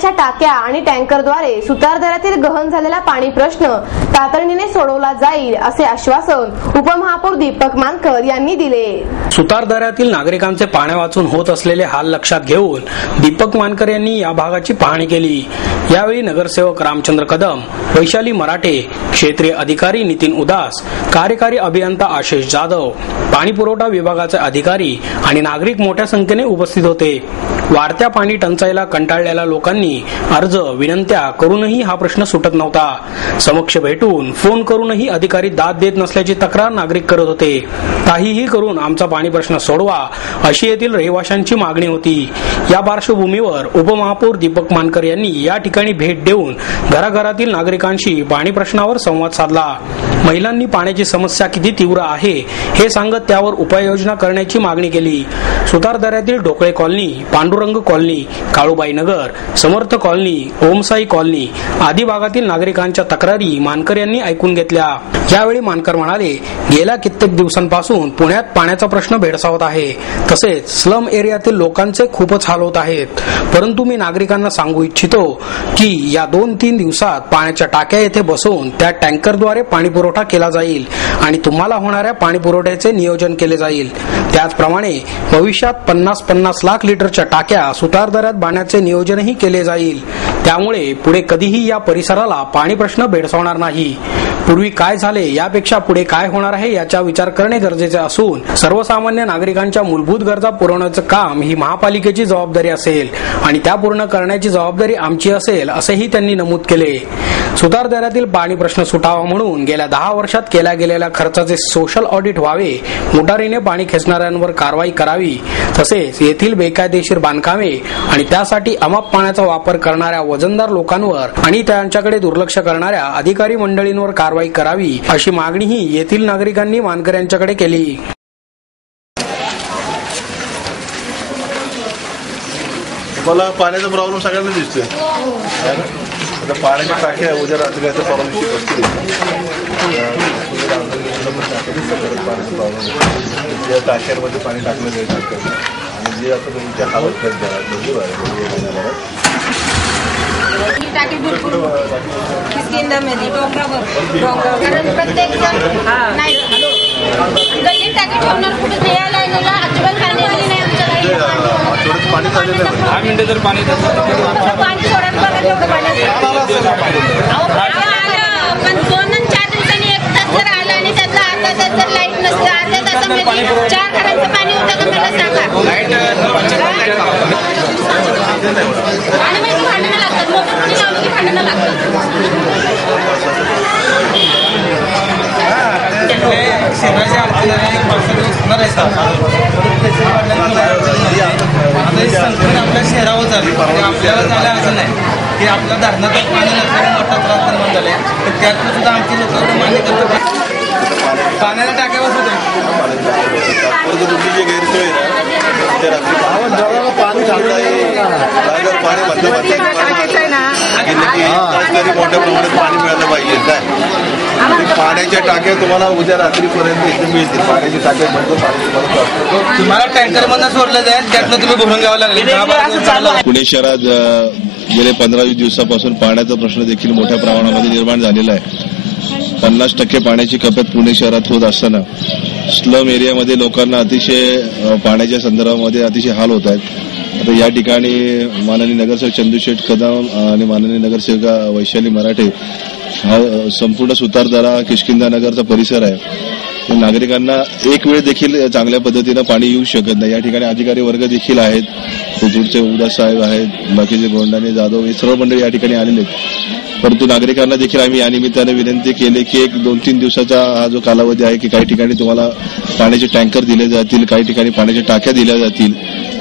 पाण्याच्या टाक्या आणि टँकरद्वारे सुतारदऱ्यातील गहन झालेला पाणी प्रश्न तातडीने सोडवला जाईल असे आश्वासन उपमहापौर दीपक मानकर यांनी दिले। सुतारदऱ्यातील नागरिकांचे पाण्या वाचून होत असलेले हाल लक्षात घेऊन दीपक मानकर यांनी या भागाची पाहणी केली। यावेळी नगरसेवक रामचंद्र कदम, वैशाली मराठे, क्षेत्रीय अधिकारी नितीन उदास, कार्यकारी अभियंता आशिष जाधव, पाणी पुरवठा विभागाचे अधिकारी आणि नागरिक मोठ्या संख्येने उपस्थित होते। वाढत्या पाणी टंचाईला कंटाळलेल्या लोकांनी अर्ज विनंत्या करूनही हा प्रश्न सुटत नव्हता। समक्ष भेटून फोन करूनही अधिकारी दाद देत नसल्याची तक्रार नागरिक करत होते। काहीही करून आमचा पाणी प्रश्न सोडवा अशी येथील रहिवाशांची मागणी होती। या पार्श्वभूमीवर उपमहापौर दीपक मानकर यांनी या ठिकाणी भेट देऊन घराघरातील नागरिकांशी पाणी प्रश्नावर संवाद साधला। महिलांनी पाण्याची समस्या किती तीव्र आहे हे सांगत त्यावर उपाययोजना करण्याची मागणी केली। सुतारदऱ्यातील ढोकळे कॉलनी, पांडुरंग कॉलनी, काळूबाई नगर, समर्थ कॉलनी, ओमसाई कॉलनी आदी भागातील नागरिकांच्या तक्रारी मानकर यांनी ऐकून घेतल्या। यावेळी मानकर म्हणाले, गेल्या कित्येक दिवसांपासून पुण्यात पाण्याचा प्रश्न भेडसावत आहे। तसेच स्लम एरियातील लोकांचे खूपच हाल होत आहेत। परंतु मी नागरिकांना सांगू इच्छितो की या 2-3 दिवसात पाण्याच्या टाक्या येथे बसवून त्या टँकरद्वारे पाणी पुरवठा केला जाईल आणि तुम्हाला होणाऱ्या पाणी पुरवठ्याचे नियोजन केले जाईल। त्याचप्रमाणे भविष्यात 50-50 लाख लिटरच्या टाक्या सुतारदऱ्यात बांधण्याचे नियोजनही केले जाईल। त्यामुळे पुढे कधीही या परिसराला पाणी प्रश्न भेडसावणार नाही। पूर्वी काय झाले यापेक्षा पुढे काय होणार आहे याचा विचार करणे गरजेचे असून सर्वसामान्य नागरिकांच्या मूलभूत गरजा पुरवण्याचे काम ही महापालिकेची जबाबदारी असेल आणि त्या पूर्ण करण्याची जबाबदारी आमची असेल असेही त्यांनी नमूद केले। सुतारदऱ्यातील पाणी प्रश्न सुटावा म्हणून गेल्या 10 वर्षात केल्या गेलेल्या खर्चाचे सोशल ऑडिट व्हावे, मोटारीने पाणी खेचणाऱ्यांवर कारवाई करावी, तसेच येथील बेकायदेशीर बांधकामे आणि त्यासाठी अमाप पाण्याचा वापर करणाऱ्या वजनदार लोकांवर आणि त्यांच्याकडे दुर्लक्ष करणाऱ्या अधिकारी मंडळींवर कारवाई करावी अशी मागणीही येथील नागरिकांनी मानकर यांच्याकडे केली। मला पाण्याचा प्रॉब्लेम सगळ्यांना दिसतोय। आता पाण्याच्या टाक्या उद्या रात्री काय तर परवानगी बसतील त्या टाक्यांमध्ये पाणी टाकलं जाईल आणि जे आता तुम्ही हालत टाकी भरपूर किसकिंदामध्ये डोंगरावर कारण प्रत्येक नाही गल्लीत टाकी ठेवणार कुठे यायला अजिबात पाणी आली नाही आमच्या पाणी झालेलं 10 मिनिटं जर पाणी पाणी सोडत बघा तेवढं पाणी पण 2 आणि 4 दिवसांनी 1 तास जर आला आणि त्यातला अर्धा तास जर लाईट नसते अर्ध्या तासामध्ये 4 घरांचं पाणी होतं का मला सांगा। आणि भांडणं लागतात मोठं पाणी लावलं की भांडणं लागतात। शेवटच्या अडचणी आपल्या शहरावर झाली आपल्याला झालं असं नाही की आपल्या धरणातच पाणी नसल्याने मोठा त्रास निर्माण झालाय तर त्यातून सुद्धा आमची लोक मान्य करतात पाण्याला टाक्यावर सुद्धा तुमची गैरसोय पाणी मोठ्या प्रमाणात पाणी मिळालं पाहिजे काय पाण्याच्या टाक्या तुम्हाला उद्या रात्रीपर्यंत इथे मिळतील। पाण्याच्या टाक्या बंद तुम्हाला टँकर मधून सोडलं जाईल त्यातनं तुम्ही भरून घ्यावं लागेल। पुणे शहरात गेले 15-20 दिवसापासून पाण्याचा प्रश्न देखील मोठ्या प्रमाणामध्ये निर्माण झालेला आहे। 50% पाण्याची कपात पुणे शहरात होत असताना स्लम एरियामध्ये लोकांना अतिशय पाण्याच्या संदर्भामध्ये अतिशय हाल होत आहेत। आता या ठिकाणी माननीय नगरसेवक चंदूशेठ कदम आणि माननीय नगरसेविका वैशाली मराठे हा संपूर्ण सुतारदरा किष्किंधा नगरचा परिसर आहे। नागरिकांना एक वेळ देखील चांगल्या पद्धतीनं पाणी येऊ शकत नाही। या ठिकाणी अधिकारी वर्ग देखील आहेत, हुजूरचे उदास साहेब आहेत, बाकीचे गोंडाने जाधव हे सर्व मंडळी या ठिकाणी आलेले आहेत। परंतु नागरिकांना देखील आम्ही या निमित्ताने विनंती केली की 1-2-3 दिवसाचा हा जो कालावधी आहे की काही ठिकाणी तुम्हाला पाण्याचे टँकर दिले जातील, काही ठिकाणी पाण्याच्या टाक्या दिल्या जातील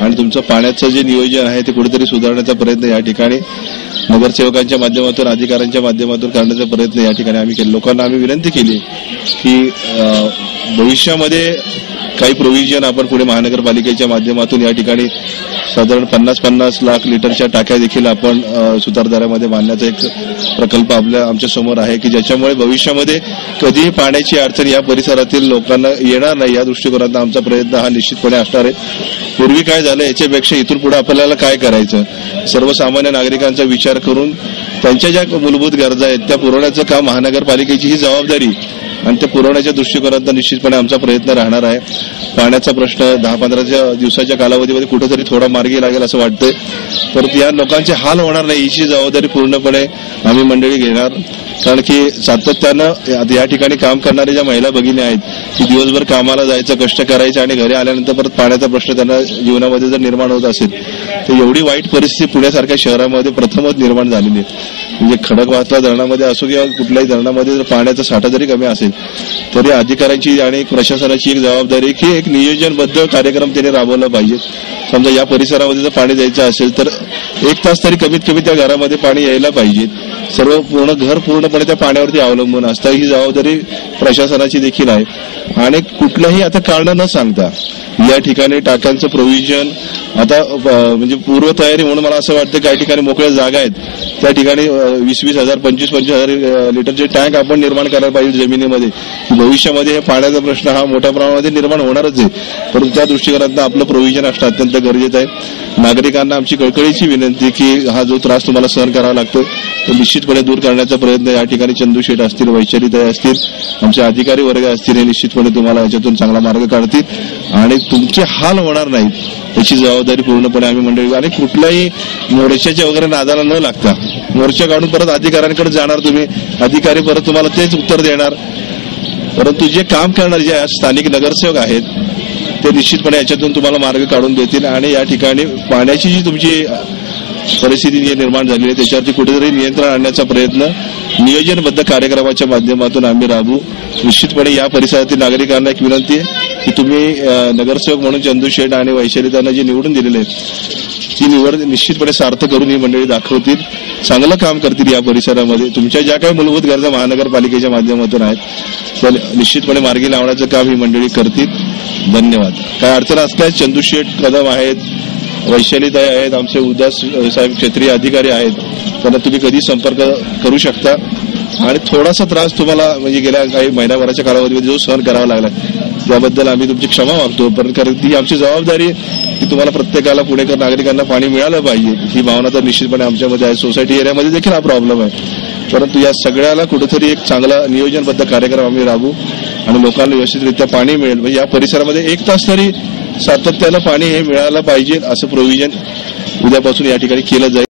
आणि तुमचं पाण्याचं जे नियोजन आहे ते कुठेतरी सुधारण्याचा प्रयत्न या ठिकाणी नगरसेवकांच्या माध्यमातून अधिकाऱ्यांच्या माध्यमातून करण्याचा प्रयत्न या ठिकाणी आम्ही केला। लोकांना आम्ही विनंती केली की भविष्यामध्ये काही प्रोव्हिजन आपण पुणे महानगरपालिकेच्या माध्यमातून या ठिकाणी साधारण 50-50 लाख लिटरच्या टाक्या देखील आपण सुतारदारामध्ये बांधण्याचा एक प्रकल्प आमच्या समोर आहे की ज्याच्यामुळे भविष्यामध्ये कधीही पाण्याची अडचण या परिसरातील लोकांना येणार नाही या दृष्टिकोनातून आमचा प्रयत्न हा निश्चितपणे असणार आहे. पूर्वी काय झालं याच्यापेक्षा इथून पुढे आपल्याला काय करायचं, सर्वसामान्य नागरिकांचा विचार करून त्यांच्या ज्या मूलभूत गरजा आहेत त्या पुरवण्याचं काम महानगरपालिकेची ही जबाबदारी आणि ते पुरवण्याच्या दृष्टिकोनातून निश्चितपणे आमचा प्रयत्न राहणार आहे. पाण्याचा प्रश्न 10-15 दिवसाच्या कालावधीमध्ये कुठेतरी थोडा मार्गी लागेल असं वाटतंय, तर या लोकांचे हाल होणार नाही याची जबाबदारी पूर्णपणे आम्ही मंडळी घेणार. कारण की सातत्यानं या ठिकाणी काम करणाऱ्या ज्या महिला भगिनी आहेत की दिवसभर कामाला जायचं, कष्ट करायचं आणि घरी आल्यानंतर परत पाण्याचा प्रश्न त्यांना जीवनामध्ये जर निर्माण होत असेल तर एवढी वाईट परिस्थिती पुण्यासारख्या शहरामध्ये प्रथमच निर्माण झालेली आहे. म्हणजे खडकवासला धरणामध्ये असो किंवा कुठल्याही धरणामध्ये जर पाण्याचा साठा जरी कमी असेल तरी अधिकाऱ्यांची आणि प्रशासनाची एक जबाबदारी की एक नियोजनबद्ध कार्यक्रम त्यांनी राबवला पाहिजे. समजा या परिसरामध्ये जर पाणी द्यायचं असेल तर 1 तास तरी कमीत कमी त्या घरामध्ये पाणी यायला पाहिजे. सर्व पूर्ण घर पूर्णपणे त्या पाण्यावरती अवलंबून असतं, ही जबाबदारी प्रशासनाची देखील आहे. आणि कुठलंही आता कारण न सांगता या ठिकाणी टाक्यांचं प्रोव्हिजन आता म्हणजे पूर्वतयारी म्हणून मला असं वाटतं काही ठिकाणी मोकळ्या जागा आहेत त्या ठिकाणी 20,000 25,000 लिटरचे टँक आपण निर्माण करायला पाहिजे जमिनीमध्ये. भविष्यामध्ये हे पाण्याचा प्रश्न हा मोठ्या प्रमाणामध्ये निर्माण होणारच आहे, परंतु त्या दृष्टिकोनातून आपलं प्रोव्हिजन असणं अत्यंत गरजेचं आहे. नागरिकांना आमची कळकळीची विनंती की हा जो त्रास तुम्हाला सहन करावा लागतो तो निश्चितपणे दूर करण्याचा प्रयत्न या ठिकाणी चंदू शेठ असतील, वैशालीताई असतील, आमचे अधिकारी वर्ग असतील हे निश्चितपणे तुम्हाला याच्यातून चांगला मार्ग काढतील आणि तुमचे हाल होणार नाहीत याची जबाबदारी पूर्णपणे आम्ही मंडळी. आणि कुठल्याही मोर्चाच्या वगैरे नादाला न लागता मोर्चा काढून परत अधिकाऱ्यांकडे जाणार तुम्ही, अधिकारी परत तुम्हाला तेच उत्तर देणार, परंतु जे काम करणारे जे स्थानिक नगरसेवक आहेत ते निश्चितपणे याच्यातून तुम्हाला मार्ग काढून देतील आणि या ठिकाणी पाण्याची जी तुमची परिस्थिती जी निर्माण झाली आहे त्याच्यावरती कुठेतरी नियंत्रण आणण्याचा प्रयत्न नियोजनबद्ध कार्यक्रमाच्या माध्यमातून आम्ही राबवू. निश्चितपणे या परिसरातील नागरिकांना एक विनंती आहे की तुम्ही नगरसेवक म्हणून चंदू शेठ आणि वैशालीतांना जे निवडून दिलेले आहे ती निवड निश्चितपणे सार्थ करून ही मंडळी दाखवतील, चांगलं काम करतील या परिसरामध्ये. तुमच्या ज्या काही मूलभूत गरजा महानगरपालिकेच्या माध्यमातून आहेत त्या निश्चितपणे मार्गी लावण्याचं काम ही मंडळी करतील. धन्यवाद. काय अडचण असल्यास चंदू शेठ कदम आहेत, वैशालीताई आहेत, आमचे उदास साहेब क्षेत्रीय अधिकारी आहेत, त्यांना तुम्ही कधी संपर्क करू शकता. आणि थोडासा त्रास तुम्हाला म्हणजे गेल्या काही महिन्याभराच्या कालावधीमध्ये जो सहन करावा लागला त्याबद्दल आम्ही तुमची क्षमा मागतो, पण कारण ती आमची जबाबदारी की तुम्हाला प्रत्येकाला पुणेकर नागरिकांना पाणी मिळालं पाहिजे ही भावना तर निश्चितपणे आमच्यामध्ये आहे. सोसायटी एरियामध्ये देखील हा प्रॉब्लेम आहे, परंतु या सगळ्याला कुठेतरी एक चांगला नियोजनबद्ध कार्यक्रम आम्ही राबवू आणि लोकांना व्यवस्थितरित्या पाणी मिळेल. म्हणजे या परिसरामध्ये 1 तास तरी सातत्यानं पाणी हे मिळालं पाहिजे असं प्रोव्हिजन उद्यापासून या ठिकाणी केलं जाईल.